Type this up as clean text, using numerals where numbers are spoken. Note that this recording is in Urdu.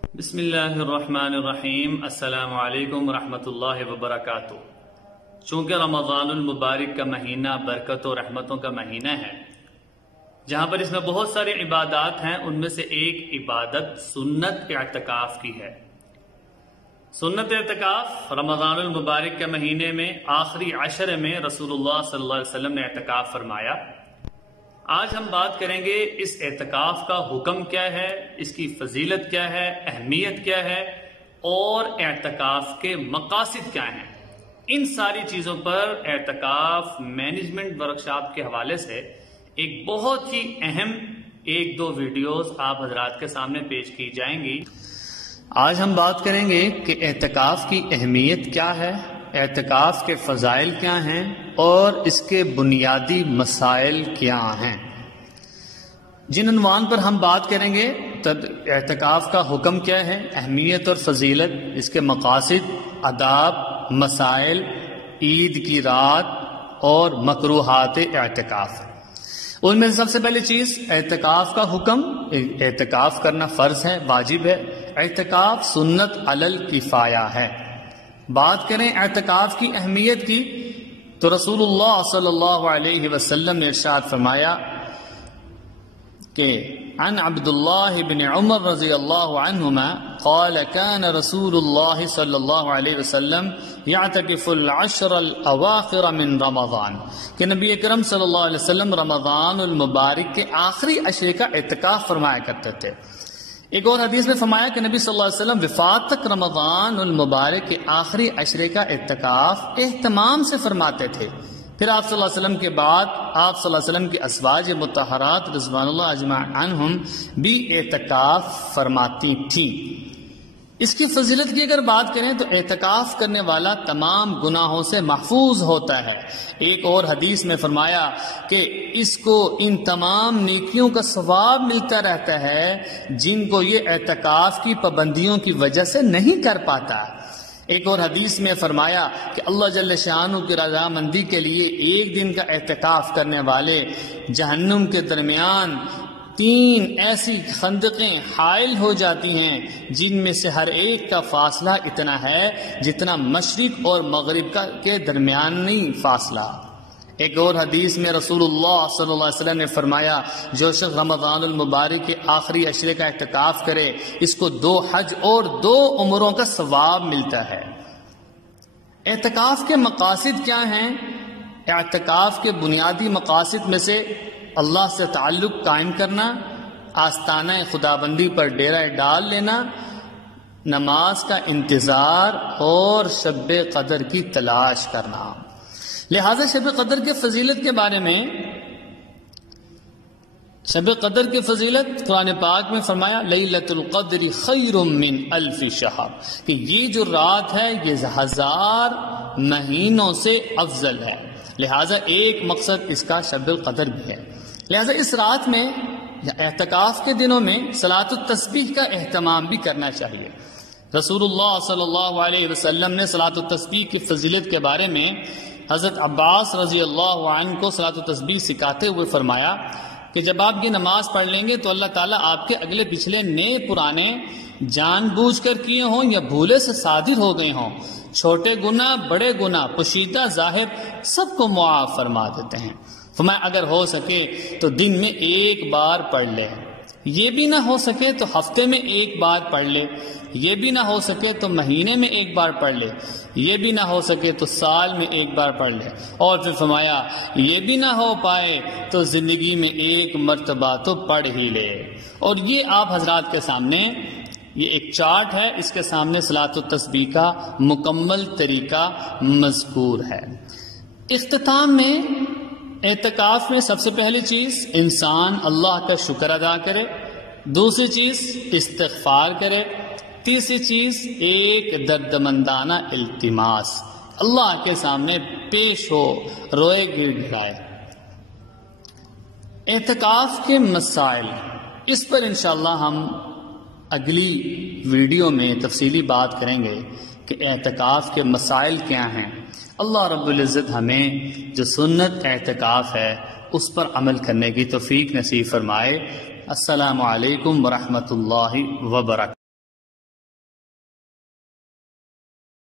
بسم اللہ الرحمن الرحیم۔ السلام علیکم ورحمۃ اللہ وبرکاتہ۔ چونکہ رمضان المبارک کا مہینہ برکت و رحمتوں کا مہینہ ہے، جہاں پر اس میں بہت ساری عبادات ہیں، ان میں سے ایک عبادت سنت اعتکاف کی ہے۔ سنت اعتکاف رمضان المبارک کے مہینے میں آخری عشر میں رسول اللہ صلی اللہ علیہ وسلم نے اعتکاف فرمایا۔ آج ہم بات کریں گے اس اعتکاف کا حکم کیا ہے، اس کی فضیلت کیا ہے، اہمیت کیا ہے، اور اعتکاف کے مقاصد کیا ہیں۔ ان ساری چیزوں پر اعتکاف مینجمنٹ ورکشاپ کے حوالے سے ایک بہت ہی اہم 1-2 ویڈیوز آپ حضرات کے سامنے پیش کی جائیں گی۔ آج ہم بات کریں گے کہ اعتکاف کی اہمیت کیا ہے، اعتکاف کے فضائل کیا ہیں، اور اس کے بنیادی مسائل کیا ہیں۔ جن عنوان پر ہم بات کریں گے، تب اعتکاف کا حکم کیا ہے، اہمیت اور فضیلت، اس کے مقاصد، آداب، مسائل، عید کی رات اور مکروہات اعتکاف۔ ان میں سب سے پہلی چیز اعتکاف کا حکم۔ اعتکاف کرنا فرض ہے، واجب ہے۔ اعتکاف سنت علی الکفایہ ہے۔ بات کریں اعتکاف کی اہمیت کی، تو رسول اللہ صلی اللہ علیہ وسلم نے ارشاد فرمایا کہ عن عبد اللہ بن عمر رضی اللہ عنہما قال كان رسول اللہ صلی اللہ علیہ وسلم يعتکف العشر الاواخر من رمضان، کہ نبی اکرم صلی اللہ علیہ وسلم رمضان المبارک کے آخری عشرے کا اعتکاف فرمایا کرتے تھے۔ ایک اور حدیث میں فرمایا کہ نبی صلی اللہ علیہ وسلم وفات تک رمضان المبارک کے آخری عشرے کا اعتکاف اہتمام سے فرماتے تھے۔ پھر آپ صلی اللہ علیہ وسلم کے بعد آپ صلی اللہ علیہ وسلم کی ازواج مطہرات رضوان اللہ اجمعین عنہم بھی اعتکاف فرماتی تھیں۔ اس کی فضیلت کی اگر بات کریں تو اعتکاف کرنے والا تمام گناہوں سے محفوظ ہوتا ہے۔ ایک اور حدیث میں فرمایا کہ اس کو ان تمام نیکیوں کا ثواب ملتا رہتا ہے جن کو یہ اعتکاف کی پابندیوں کی وجہ سے نہیں کر پاتا۔ ایک اور حدیث میں فرمایا کہ اللہ جل شانہ کی رضامندی کے لیے ایک دن کا اعتکاف کرنے والے جہنم کے درمیان 3 ایسی خندقیں حائل ہو جاتی ہیں جن میں سے ہر ایک کا فاصلہ اتنا ہے جتنا مشرق اور مغرب کے درمیانی فاصلہ۔ ایک اور حدیث میں رسول اللہ صلی اللہ علیہ وسلم نے فرمایا جو شخص رمضان المبارک کے آخری عشرے کا اعتکاف کرے اس کو 2 حج اور 2 عمروں کا ثواب ملتا ہے۔ اعتکاف کے مقاصد کیا ہیں؟ اعتکاف کے بنیادی مقاصد میں سے اللہ سے تعلق قائم کرنا، آستانہ خدابندی پر ڈیرہ ڈال لینا، نماز کا انتظار اور شب قدر کی تلاش کرنا۔ لہذا شب قدر کے فضیلت کے بارے میں، شب قدر کی فضیلت قرآن پاک میں فرمایا لیلۃ القدر خیر من الف شہر، کہ یہ جو رات ہے یہ 1000 مہینوں سے افضل ہے۔ لہذا ایک مقصد اس کا شب القدر بھی ہے۔ لہذا اس رات میں اعتکاف کے دنوں میں صلاۃ التسبیح کا اہتمام بھی کرنا چاہیے۔ رسول اللہ صلی اللہ علیہ وسلم نے صلاۃ التسبیح کی فضیلت کے بارے میں حضرت عباس رضی اللہ عنہ کو صلاۃ التسبیح سکھاتے ہوئے فرمایا کہ جب آپ یہ نماز پڑھ لیں گے تو اللہ تعالیٰ آپ کے اگلے پچھلے نئے پرانے جان بوجھ کر کیے ہوں یا بھولے سے صادر ہو گئے ہوں، چھوٹے گناہ بڑے گناہ پوشیدہ ظاہر سب کو معاف فرما دیتے ہیں۔ فرمایا اگر ہو سکے تو دن میں 1 بار پڑھ لے، یہ بھی نہ ہو سکے تو ہفتے میں 1 بار پڑھ لے، یہ بھی نہ ہو سکے تو مہینے میں 1 بار پڑھ لے، یہ بھی نہ ہو سکے تو سال میں 1 بار پڑھ لے، اور پھر فرمایا یہ بھی نہ ہو پائے تو زندگی میں 1 مرتبہ تو پڑھ ہی لے۔ اور یہ آپ حضرات کے سامنے یہ ایک چارٹ ہے، اس کے سامنے صلاۃ التسبیح کا مکمل طریقہ مذکور ہے۔ اختتام میں اعتکاف میں سب سے پہلی چیز انسان اللہ کا شکر ادا کرے، دوسری چیز استغفار کرے، تیسری چیز ایک دردمندانہ التماس اللہ کے سامنے پیش ہو، روئے گر گڑائے۔ اعتکاف کے مسائل، اس پر انشاءاللہ ہم اگلی ویڈیو میں تفصیلی بات کریں گے کہ اعتکاف کے مسائل کیا ہیں۔ اللہ رب العزت ہمیں جو سنت اعتکاف ہے اس پر عمل کرنے کی توفیق نصیب فرمائے۔ السلام علیکم ورحمۃ اللہ وبرکاتہ۔